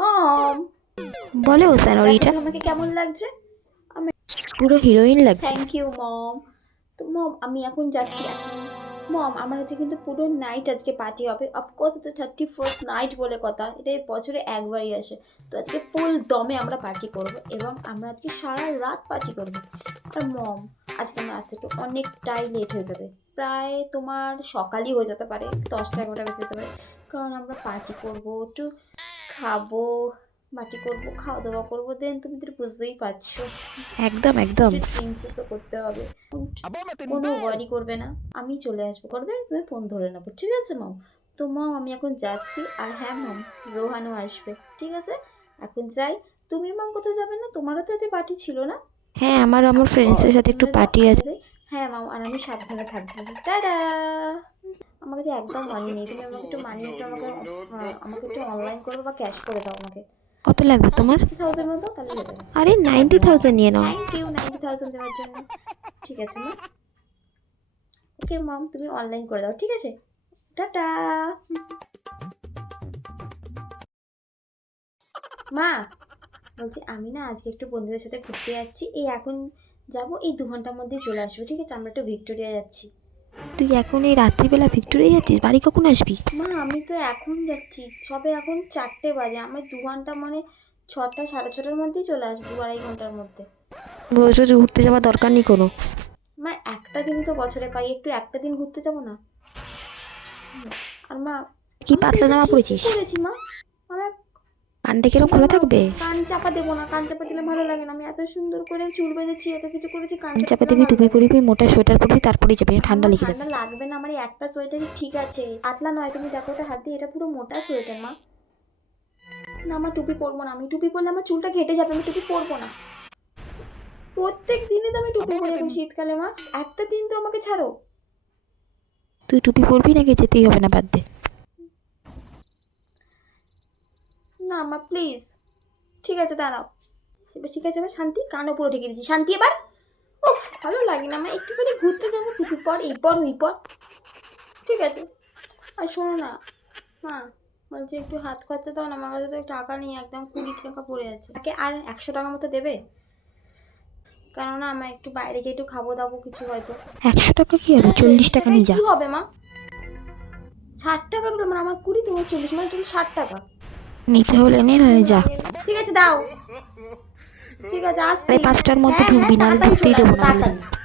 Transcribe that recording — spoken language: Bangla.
মম, বলো দেখো স্যানোরিটা। তো আমাকে কেমন লাগছে। আমি পুরো হিরোইন লাগছে। Thank you mom. তো মম আমি এখন যাচ্ছি এখন। মম আমার হচ্ছে কিন্তু পুরো নাইট আজকে পার্টি হবে। অফকোর্স এটা 31st নাইট বলে কথা, এটা বছরে একবারই আসে। তো আজকে ফুল দমে আমরা পার্টি করব এবং আমরা আজকে সারা রাত পার্টি করব। আর মম আজকে আমার আসতে একটু অনেকটাই লেট হয়ে যাবে, প্রায় তোমার সকালই হয়ে যেতে পারে, 10টা 11টা বেজে যেতে পারে। কারণ আমরা পার্টি করব, একটু খাবো, পার্টি করব, খাওয়া দাওয়া করবো, দেন তুমি তো বুঝতেই পারছো একদম একদম। একটু ড্রিঙ্কসও তো করতে হবে। কোনো ওয়ারি করবে না, আমি চলে আসবো, করবে তুমি ফোন ধরে নেবো, ঠিক আছে মম? তো মম আমি এখন যাচ্ছি। আর হ্যাঁ মম, রোহানও আসবে, ঠিক আছে? এখন যাই। তুমি মম কোথাও যাবে না? তোমারও তো আজকে পার্টি ছিল না? হ্যাঁ, আমার আমার ফ্রেন্ডসের অফকোর্স সাথে একটু তোমরা যাও, পার্টি আমি আছে। যাই। হ্যাঁ মাম, আর আমি সাবধানে থাকবো। টাটা। আমার কাছে একদম মানি নেই, তুমি আমাকে একটু মানি একটু আমাকে আমাকে একটু অনলাইন করবে বা ক্যাশ করে দাও আমাকে। কত লাগবে তোমার? 60,000 মতো, তাহলে হয়ে যাবে। আরে 90,000 নিয়ে নাও। থ্যাংক ইউ 90,000 দেওয়ার জন্য। ঠিক আছে মা। ওকে মম, তুমি অনলাইন করে দাও, ঠিক আছে? টাটা। মা বলছি আমি না আজকে একটু বন্ধুদের সাথে ঘুরতে যাচ্ছি, এই এখন যাব, এই 2 ঘন্টার মধ্যেই চলে আসবো, ঠিক আছে? আমরা একটু ভিক্টোরিয়া যাচ্ছি। তুই এখন এই রাত্রিবেলা ভিক্টোরিয়া যাচ্ছিস? বাড়ি কখন আসবি? মা আমি তো এখন যাচ্ছি, সবে এখন 4টে বাজে, আমার 2 ঘন্টা মানে 6টা 6:30টার মধ্যেই চলে আসবো, 2-2.5 ঘন্টার মধ্যে। রোজ রোজ ঘুরতে যাওয়ার দরকার নেই কোনো। মা একটা দিনই তো বছরে পাই, একটু একটা দিন ঘুরতে যাবো না? আর মা কি আমি তো পাতলা এটা জামা ঠিকই পরেছিস? করেছি মা। আমার কানটা কিরম না খোলা মা, থাকবে? কান চাপা দেবো না, কান চাপা দিলে ভালো লাগে না। আমি এত সুন্দর করে চুল বেঁধেছি, এত কিছু করেছি, কান কান চাপা চাপা দিলে দিবি, ভালো টুপি লাগে না। পরবি, মোটা সোয়েটার পরবি, তারপরেই যাবি, ঠান্ডা আমার লেগে যাবে। ঠান্ডা লাগবে না, আমার এই একটা সোয়েটারই ঠিক আছে, পাতলা নয়, তুমি দেখো ওটা হাত দিয়ে, এটা পুরো মোটা সোয়েটার মা। না আমার টুপি পরবো না, আমি টুপি পরলে আমার চুলটা ঘেটে যাবে, আমি টুপি পরবো না। প্রত্যেক দিনই তো আমি টুপি পরি এখন শীতকালে মা, একটা দিন তো আমাকে ছাড়ো। তুই টুপি পরবি নাকি যেতেই হবে না, বাদ দে। না মা প্লিজ। ঠিক আছে দাঁড়াও, ঠিক আছে এবার শান্তি, কানও পুরো ঢেকে দিচ্ছি, শান্তি এবার। উফ ভালো লাগে না আমার, একটুখানি ঘুরতে যাবো, টুপি পর, এই পর ওই পর, ঠিক আছে? আর শোনো না মা, বলছি একটু হাত খরচা দাও না, আমার কাছে তো টাকা নেই, একদম 20 টাকা পড়ে আছে, তাকে আর 100 টাকা মতো দেবে? কেননা আমার একটু বাইরে গিয়ে একটু খাবো দাবো কিছু হয়তো। 100 টাকা কি হবে? হ্যাঁ 40 টাকা টাকায় নিয়ে যা। কি হবে মা? 60 টাকা মানে আমার 20, তোমার 40, মানে তুমি 60 টাকা। নিতে হলে নে, নাহলে ভালো যা। লাগে না। ঠিক আছে দাও, ঠিক আছে আসছি। সাড়ে 5টার মধ্যে হ্যাঁ হ্যাঁ ঢুকবি, নাহলে তাড়াতাড়ি ঢুকতেই চলে দেবো আসবো, না বলে তাড়াতাড়ি। দিলাম।